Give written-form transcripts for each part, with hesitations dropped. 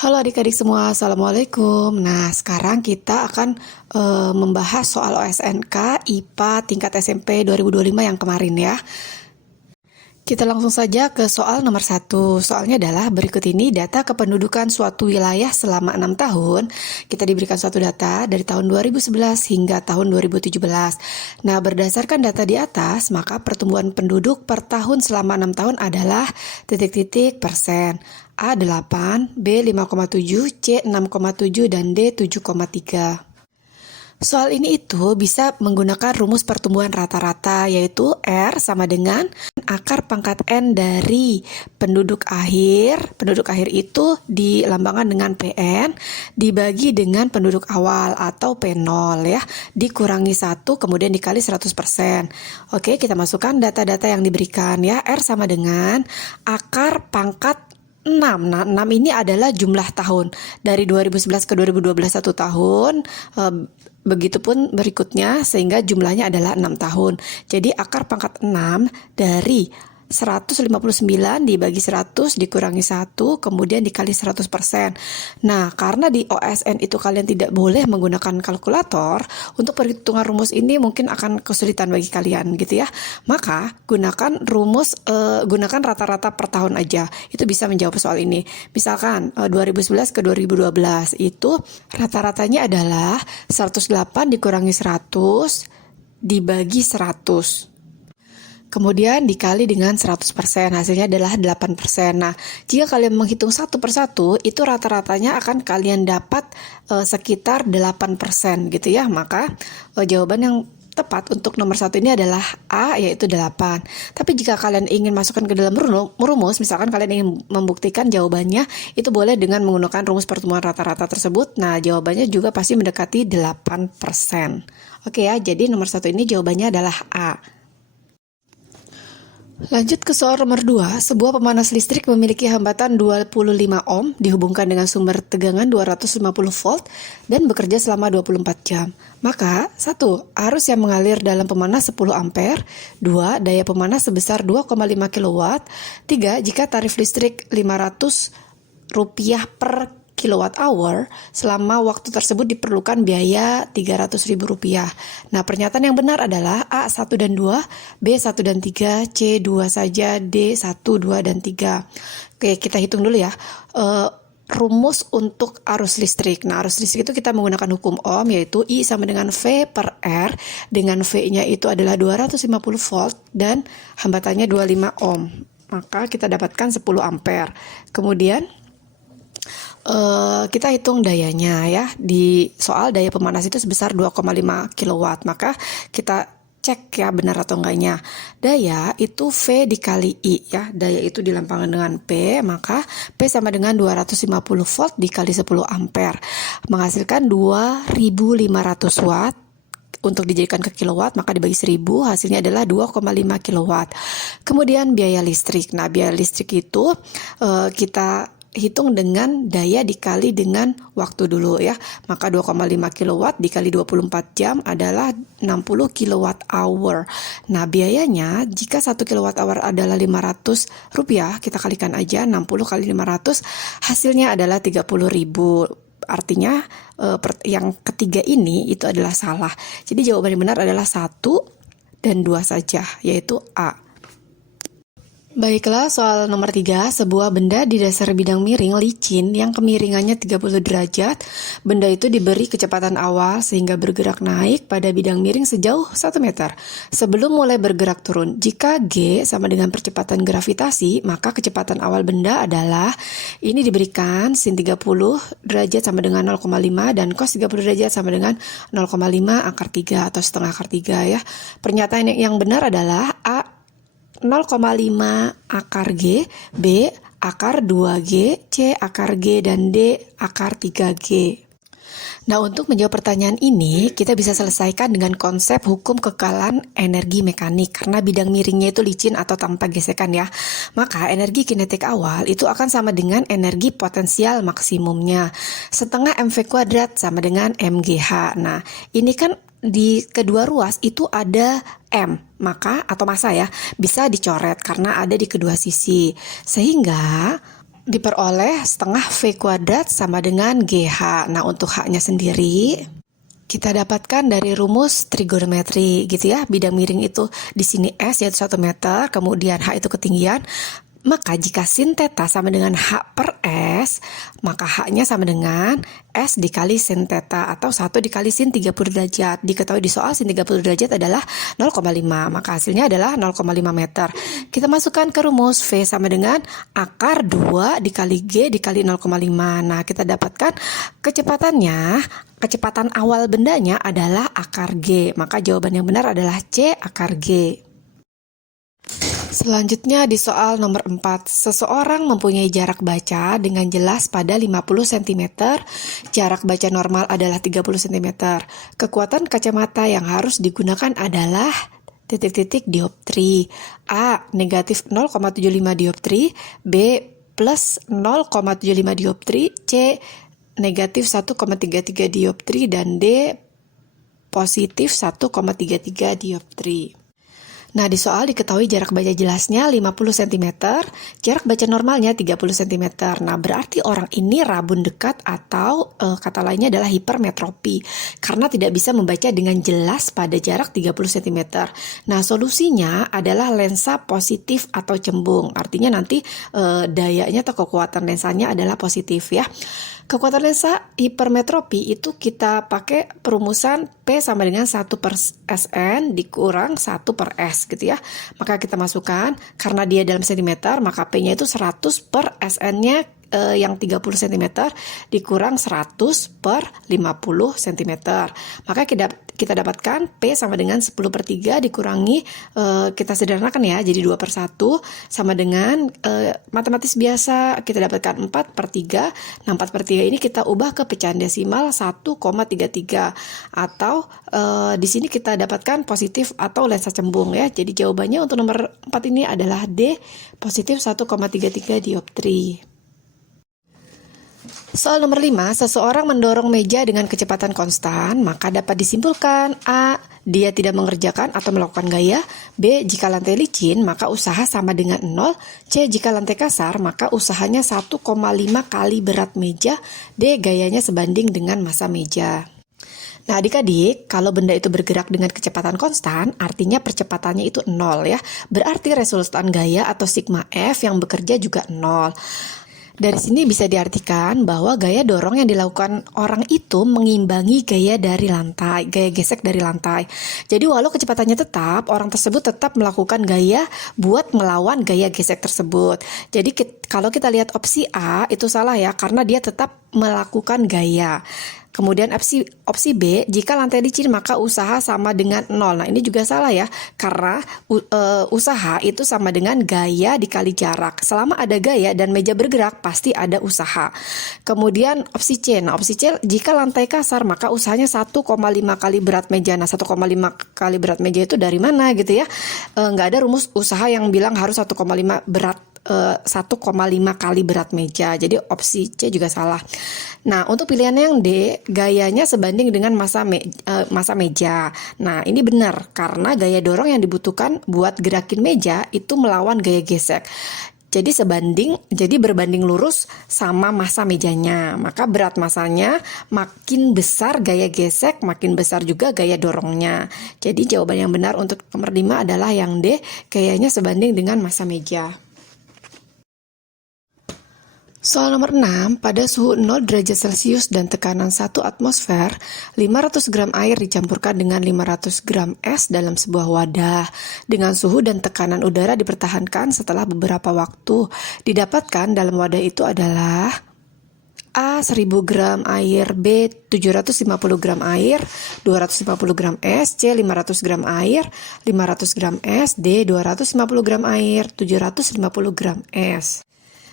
Halo adik-adik semua, Assalamualaikum. Nah, sekarang kita akan membahas soal OSNK IPA tingkat SMP 2025 yang kemarin ya. Kita langsung saja ke soal nomor 1. Soalnya adalah berikut ini data kependudukan suatu wilayah selama 6 tahun. Kita diberikan suatu data dari tahun 2011 hingga tahun 2017. Nah, berdasarkan data di atas, maka pertumbuhan penduduk per tahun selama 6 tahun adalah titik-titik persen. A 8, B 5,7, C 6,7, dan D 7,3. Soal ini itu bisa menggunakan rumus pertumbuhan rata-rata, yaitu R sama dengan akar pangkat N dari penduduk akhir. Penduduk akhir itu dilambangkan dengan PN dibagi dengan penduduk awal atau P0 ya, dikurangi 1 kemudian dikali 100%. Oke, kita masukkan data-data yang diberikan ya. R sama dengan akar pangkat 6. Nah, 6 ini adalah jumlah tahun. Dari 2011 ke 2012 1 tahun. Begitupun berikutnya sehingga jumlahnya adalah 6 tahun. Jadi akar pangkat 6 dari 159 dibagi 100 dikurangi 1 kemudian dikali 100%. Nah, karena di OSN itu kalian tidak boleh menggunakan kalkulator, untuk perhitungan rumus ini mungkin akan kesulitan bagi kalian gitu ya. Maka gunakan gunakan rata-rata per tahun aja. Itu bisa menjawab soal ini. Misalkan 2011 ke 2012 itu rata-ratanya adalah 108 dikurangi 100 dibagi 100. Kemudian dikali dengan 100%, hasilnya adalah 8%. Nah, jika kalian menghitung satu persatu, itu rata-ratanya akan kalian dapat sekitar 8% gitu ya. Maka jawaban yang tepat untuk nomor 1 ini adalah A, yaitu 8. Tapi jika kalian ingin masukkan ke dalam rumus, misalkan kalian ingin membuktikan jawabannya, itu boleh dengan menggunakan rumus pertumbuhan rata-rata tersebut. Nah, jawabannya juga pasti mendekati 8%. Oke ya, jadi nomor 1 ini jawabannya adalah A. Lanjut ke soal nomor 2, sebuah pemanas listrik memiliki hambatan 25 ohm dihubungkan dengan sumber tegangan 250 volt dan bekerja selama 24 jam. Maka 1. Arus yang mengalir dalam pemanas 10 ampere. 2. Daya pemanas sebesar 2,5 kW. 3. Jika tarif listrik Rp500 per kilowatt hour, selama waktu tersebut diperlukan biaya Rp300.000. Nah, pernyataan yang benar adalah A 1 dan 2, B 1 dan 3, C 2 saja, D 1, 2, dan 3. Oke, kita hitung dulu ya. Rumus untuk arus listrik. Nah, arus listrik itu kita menggunakan hukum Ohm, yaitu I sama dengan V per R, dengan V-nya itu adalah 250 volt dan hambatannya 25 ohm. Maka kita dapatkan 10 ampere. Kemudian kita hitung dayanya ya. Di soal daya pemanas itu sebesar 2,5 kW. Maka kita cek ya benar atau enggaknya. Daya itu V dikali I ya. Daya itu dilambangkan dengan P, maka P sama dengan 250 volt dikali 10 ampere. Menghasilkan 2500 watt. Untuk dijadikan ke kilowatt, maka dibagi 1000, hasilnya adalah 2,5 kilowatt. Kemudian biaya listrik. Nah, biaya listrik itu kita hitung dengan daya dikali dengan waktu dulu ya. Maka 2,5 kW dikali 24 jam adalah 60 kWh. Nah, biayanya jika 1 kWh adalah Rp500, kita kalikan aja 60 kali 500, hasilnya adalah 30.000. Artinya yang ketiga ini itu adalah salah. Jadi jawaban yang benar adalah 1 dan 2 saja, yaitu A. Baiklah, soal nomor 3, sebuah benda di dasar bidang miring licin yang kemiringannya 30 derajat. Benda itu diberi kecepatan awal sehingga bergerak naik pada bidang miring sejauh 1 meter sebelum mulai bergerak turun. Jika G sama dengan percepatan gravitasi, maka kecepatan awal benda adalah, ini diberikan sin 30 derajat sama dengan 0,5 dan cos 30 derajat sama dengan 0,5 akar 3 atau setengah akar 3 ya. Pernyataan yang benar adalah A 0,5 akar G, B akar 2G, C akar G, dan D akar 3G. Nah, untuk menjawab pertanyaan ini, kita bisa selesaikan dengan konsep hukum kekekalan energi mekanik, karena bidang miringnya itu licin atau tanpa gesekan ya. Maka energi kinetik awal itu akan sama dengan energi potensial maksimumnya. Setengah mv kuadrat sama dengan mgh. Nah, ini kan di kedua ruas itu ada M, maka atau massa ya, bisa dicoret karena ada di kedua sisi. Sehingga diperoleh setengah V kuadrat sama dengan GH. Nah, untuk H-nya sendiri kita dapatkan dari rumus trigonometri gitu ya. Bidang miring itu di sini S yaitu 1 meter, kemudian H itu ketinggian. Maka jika sin theta sama dengan H per S, maka H-nya sama dengan S dikali sin theta atau 1 dikali sin 30 derajat. Diketahui di soal sin 30 derajat adalah 0,5, maka hasilnya adalah 0,5 meter. Kita masukkan ke rumus V sama dengan akar 2 dikali G dikali 0,5. Nah, kita dapatkan kecepatan awal bendanya adalah akar G. Maka jawaban yang benar adalah C akar G. Selanjutnya di soal nomor 4, seseorang mempunyai jarak baca dengan jelas pada 50 cm, jarak baca normal adalah 30 cm. Kekuatan kacamata yang harus digunakan adalah titik-titik dioptri. A. Negatif 0,75 dioptri, B. Plus 0,75 dioptri, C. Negatif 1,33 dioptri, dan D. Positif 1,33 dioptri. Nah, di soal diketahui jarak baca jelasnya 50 cm, jarak baca normalnya 30 cm. Nah, berarti orang ini rabun dekat atau kata lainnya adalah hipermetropi karena tidak bisa membaca dengan jelas pada jarak 30 cm. Nah, solusinya adalah lensa positif atau cembung. Artinya nanti dayanya atau kekuatan lensanya adalah positif ya. Kekuatan lensa hipermetropi itu kita pakai perumusan P sama dengan 1 per SN dikurang 1 per S gitu ya. Maka kita masukkan, karena dia dalam cm, maka P-nya itu 100 per SN-nya yang 30 cm dikurang 100 per 50 cm. Maka kita dapatkan P sama dengan 10 per 3 dikurangi, kita sederhanakan ya, jadi 2 per 1 sama dengan matematis biasa kita dapatkan 4 per 3. Nah, 4 per 3 ini kita ubah ke pecahan desimal 1,33 atau di sini kita dapatkan positif atau lensa cembung ya. Jadi jawabannya untuk nomor 4 ini adalah D, positif 1,33 dioptri. Soal nomor 5, seseorang mendorong meja dengan kecepatan konstan, maka dapat disimpulkan A. Dia tidak mengerjakan atau melakukan gaya. B. Jika lantai licin, maka usaha sama dengan 0. C. Jika lantai kasar, maka usahanya 1,5 kali berat meja. D. Gayanya sebanding dengan massa meja. Nah, adik-adik, kalau benda itu bergerak dengan kecepatan konstan, artinya percepatannya itu 0 ya. Berarti resultan gaya atau sigma F yang bekerja juga 0. Dari sini bisa diartikan bahwa gaya dorong yang dilakukan orang itu mengimbangi gaya dari lantai, gaya gesek dari lantai. Jadi walau kecepatannya tetap, orang tersebut tetap melakukan gaya buat melawan gaya gesek tersebut. Jadi kalau kita lihat opsi A itu salah ya, karena dia tetap melakukan gaya. Kemudian opsi B, jika lantai licin maka usaha sama dengan 0. Nah, ini juga salah ya, karena usaha itu sama dengan gaya dikali jarak. Selama ada gaya dan meja bergerak, pasti ada usaha. Kemudian opsi C, jika lantai kasar maka usahanya 1,5 kali berat meja. Nah, 1,5 kali berat meja itu dari mana gitu ya? Nggak ada rumus usaha yang bilang harus 1,5 berat 1,5 kali berat meja. Jadi opsi C juga salah. Nah, untuk pilihan yang D, gayanya sebanding dengan massa meja. Nah, ini benar karena gaya dorong yang dibutuhkan buat gerakin meja itu melawan gaya gesek. Jadi berbanding lurus sama massa mejanya. Maka berat massanya makin besar gaya gesek, makin besar juga gaya dorongnya. Jadi jawaban yang benar untuk nomor 5 adalah yang D, gayanya sebanding dengan massa meja. Soal nomor 6, pada suhu 0 derajat Celcius dan tekanan 1 atmosfer, 500 gram air dicampurkan dengan 500 gram es dalam sebuah wadah. Dengan suhu dan tekanan udara dipertahankan setelah beberapa waktu. Didapatkan dalam wadah itu adalah A. 1000 gram air, B. 750 gram air, 250 gram es, C. 500 gram air, 500 gram es, D. 250 gram air, 750 gram es.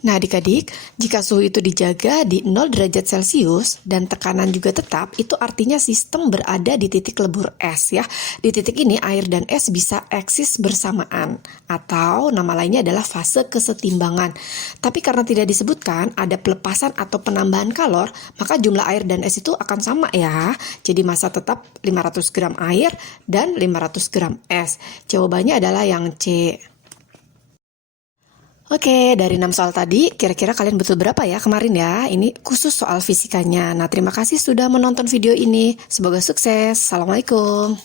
Nah, adik-adik, jika suhu itu dijaga di 0 derajat Celcius dan tekanan juga tetap, itu artinya sistem berada di titik lebur es ya. Di titik ini air dan es bisa eksis bersamaan atau nama lainnya adalah fase kesetimbangan. Tapi karena tidak disebutkan ada pelepasan atau penambahan kalor, maka jumlah air dan es itu akan sama ya. Jadi massa tetap 500 gram air dan 500 gram es. Jawabannya adalah yang C. Oke, dari 6 soal tadi, kira-kira kalian betul berapa ya kemarin ya? Ini khusus soal fisikanya. Nah, terima kasih sudah menonton video ini. Semoga sukses. Assalamualaikum.